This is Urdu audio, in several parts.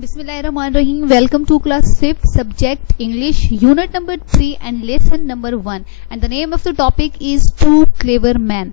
Bismillahirrahmanirrahim. Welcome to class 5th subject English unit number 3 and lesson number 1 and the name of the topic is Two Clever Men.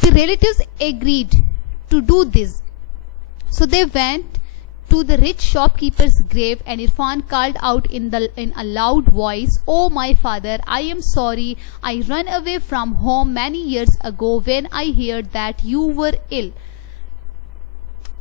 The relatives agreed to do this, so they went to the rich shopkeeper's grave and Irfan called out in a loud voice, "Oh my father, I am sorry. I ran away from home many years ago when I heard that you were ill."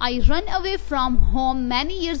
I run away from home many years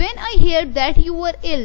When I heard that you were ill,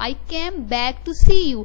I came back to see you,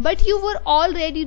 But you were already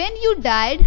When you died,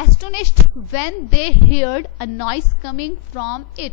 astonished when they heard a noise coming from it,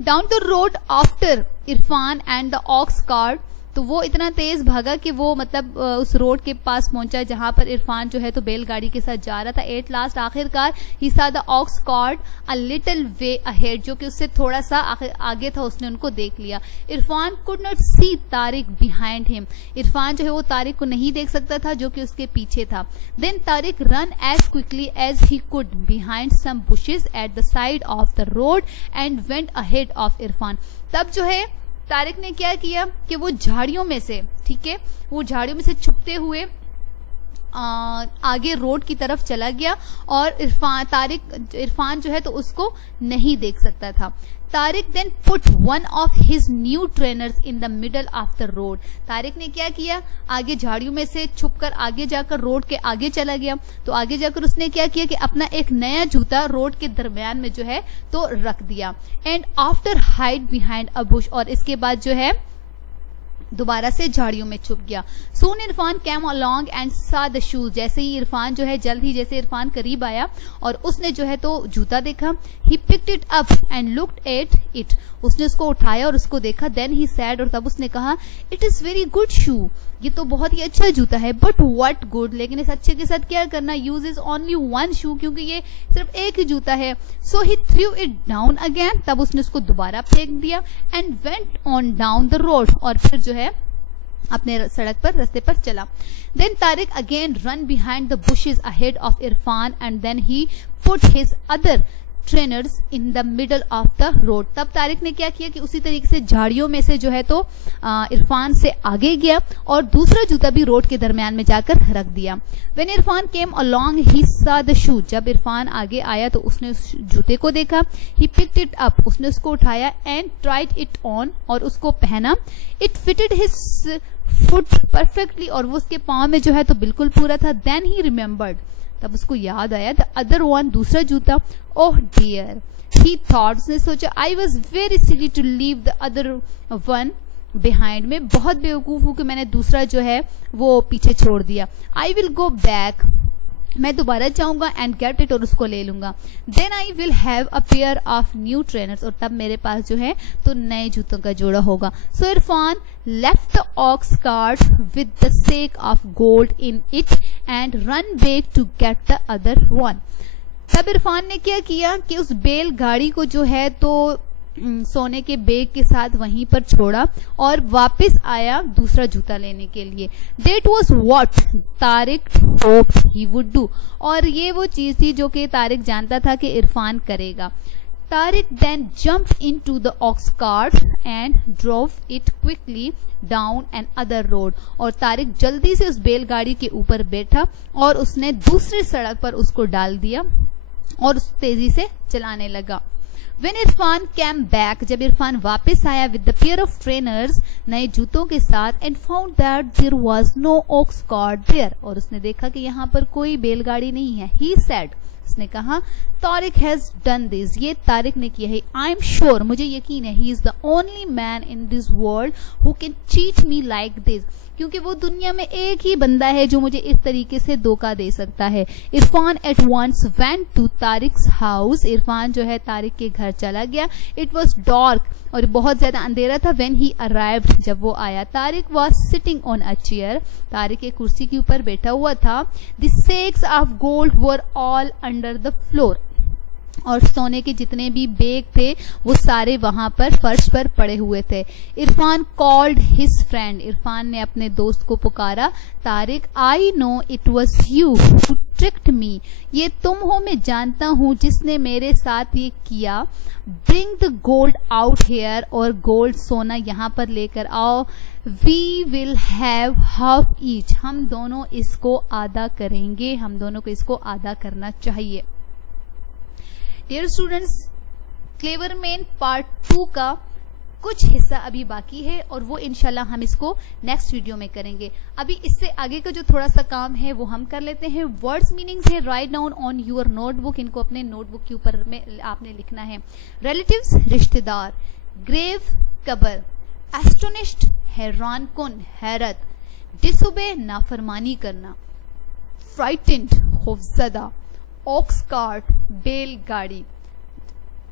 Down the road after Irfan and the ox cart, تو وہ اتنا تیز بھاگا کہ وہ مطلب اس روڈ کے پاس پہنچا جہاں پر عرفان جو ہے تو بیل گاڑی کے ساتھ جا رہا تھا. ایٹ لاسٹ آخر کار he saw the ox cart a little way ahead, جو کہ اس سے تھوڑا سا آگے تھا, اس نے ان کو دیکھ لیا. Irfan could not see Tariq behind him, Irfan جو ہے وہ طارق کو نہیں دیکھ سکتا تھا جو کہ اس کے پیچھے تھا. Then Tariq run as quickly as he could behind some bushes at the side of the road and went ahead of Irfan. تب جو ہے طارق نے کیا کیا کہ وہ جھاڑیوں میں سے, ٹھیک ہے, وہ جھاڑیوں میں سے چھپتے ہوئے آگے روڈ کی طرف چلا گیا اور عرفان جو ہے تو اس کو نہیں دیکھ سکتا تھا. Tariq then put one of his new trainers in the middle of the road. Tariq نے کیا کیا, آگے جھاڑیوں میں سے چھپ کر آگے جا کر روڈ کے آگے چلا گیا. تو آگے جا کر اس نے کیا کیا کہ اپنا ایک نیا جوتا روڈ کے درمیان میں جو ہے تو رکھ دیا. And after hide behind a bush, اور اس کے بعد جو ہے دوبارہ سے جھاڑیوں میں چھپ گیا. Soon Irfan came along and saw the shoes. جیسے ہی عرفان جو ہے جلد ہی جیسے عرفان قریب آیا اور اس نے جو ہے تو جوتا دیکھا. He picked it up and looked at it. اس نے اس کو اٹھایا اور اس کو دیکھا. Then he said, اور تب اس نے کہا, it is very good shoe. یہ تو بہت ہی اچھا جوتا ہے. But what good, لیکن اس اچھے کے ساتھ کیا کرنا, uses only one shoe, کیونکہ یہ صرف ایک ہی جوتا ہے. So he threw it down again. تب اس نے اس کو دوبارہ پھینک دیا and went on down the road, اور پھر جو ہے اپنے سڑک پر رستے پر چلا. Then Tariq again run behind the bushes ahead of Irfan and then he put his other trainers in the middle of the road. تب طارق نے کیا کیا کہ اسی طریقے سے جھاڑیوں میں سے جو ہے تو عرفان سے آگے گیا اور دوسرا جوتا بھی روڈ کے درمیان میں جا کر رکھ دیا. When Irfan came along he saw the shoe. جب عرفان آگے آیا تو اس نے اس جوتے کو دیکھا. He picked it up. اس نے اس کو اٹھایا and tried it on, اور اس کو پہنا. It fitted his foot perfectly, اور وہ اس کے پاؤں میں جو ہے تو بالکل پورا تھا. Then he remembered. تب اس کو یاد آیا the other one, دوسرا جوتا. Oh dear, he thought, اس نے سوچا, I was very silly to leave the other one behind. میں بہت بیوقوف ہوں کہ میں نے دوسرا جو ہے وہ پیچھے چھوڑ دیا. I will go back. میں دوبارہ جاؤں گا and get it, اور اس کو لے لوں گا. Then I will have a pair of new trainers. اور تب میرے پاس جو ہے تو نئے جوتوں کا جوڑا ہوگا. So Irfan left the ox cart with the sack of gold in it and run back to get the other one. تب عرفان نے کیا کیا کہ اس بیل گاڑی کو جو ہے تو سونے کے بیگ کے ساتھ وہیں پر چھوڑا اور واپس آیا دوسرا جوتا لینے کے لیے. That was what Tariq hoped he would do. اور یہ وہ چیز تھی جو کہ طارق جانتا تھا کہ عرفان کرے گا. Tariq then jumped into the ox cart and drove it quickly down another road. اور طارق جلدی سے اس بیل گاڑی کے اوپر بیٹھا اور اس نے دوسری سڑک پر اس کو ڈال دیا اور اس تیزی سے چلانے لگا. When عرفان came back, جب عرفان واپس آیا with the pair of trainers, نئے جوتوں کے ساتھ, and found that there was no ox cart there, اور اس نے دیکھا کہ یہاں پر کوئی بیل گاڑی نہیں ہے. He said, اس نے کہا, طارق has done this, یہ طارق نے کیا ہے. I'm sure, مجھے یقین ہے, he is the only man in this world who can cheat me like this, کیونکہ وہ دنیا میں ایک ہی بندہ ہے جو مجھے اس طریقے سے دھوکہ دے سکتا ہے. Irfan at once went to طارق's house. Irfan جو ہے طارق کے گھر چلا گیا. It was dark, اور بہت زیادہ اندھیرا تھا. When he arrived, جب وہ آیا, Tariq was sitting on a chair. Tariq ایک کرسی کے اوپر بیٹھا ہوا تھا. The sacks of gold were all under the floor. اور سونے کے جتنے بھی بیگ تھے وہ سارے وہاں پر فرش پر پڑے ہوئے تھے. Irfan called his friend. Irfan نے اپنے دوست کو پکارا. Tariq, I know it was you who tricked me. یہ تم ہو, میں جانتا ہوں جس نے میرے ساتھ یہ کیا. Bring the gold out here, اور گولڈ سونا یہاں پر لے کر آؤ. We will have half each. ہم دونوں اس کو آدھا کریں گے, ہم دونوں کو اس کو آدھا کرنا چاہیے. Dear students, clever main part 2 کا کچھ حصہ ابھی باقی ہے اور وہ انشاءاللہ ہم اس کو نیکسٹ ویڈیو میں کریں گے. ابھی اس سے آگے کا جو تھوڑا سا کام ہے وہ ہم کر لیتے ہیں. ورڈز میننگز ہے, write down on your notebook. ان کو اپنے نوٹ بک کے اوپر میں آپ نے لکھنا ہے. ریلیٹیوز, رشتے دار. گریو, قبر. ایسٹونشڈ, حیران کن, حیرت. ڈسوبے, نافرمانی کرنا. فرائٹنڈ, خوفزدہ. آکس کارٹ, بیل گاڑی.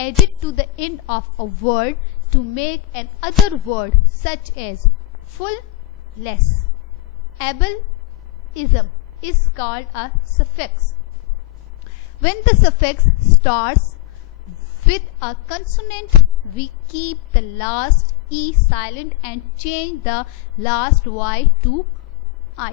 added to the end of a word to make an other word such as full, less. Ableism is called a suffix. When the suffix starts with a consonant, we keep the last e silent and change the last y to I.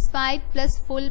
spite plus full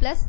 plus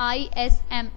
ISM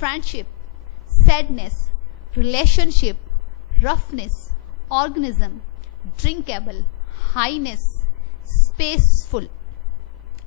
friendship, sadness, relationship, roughness, organism, drinkable, highness, spaceful.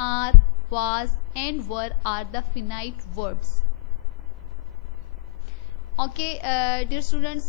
are, was and were are the finite verbs. Okay, dear students,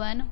1।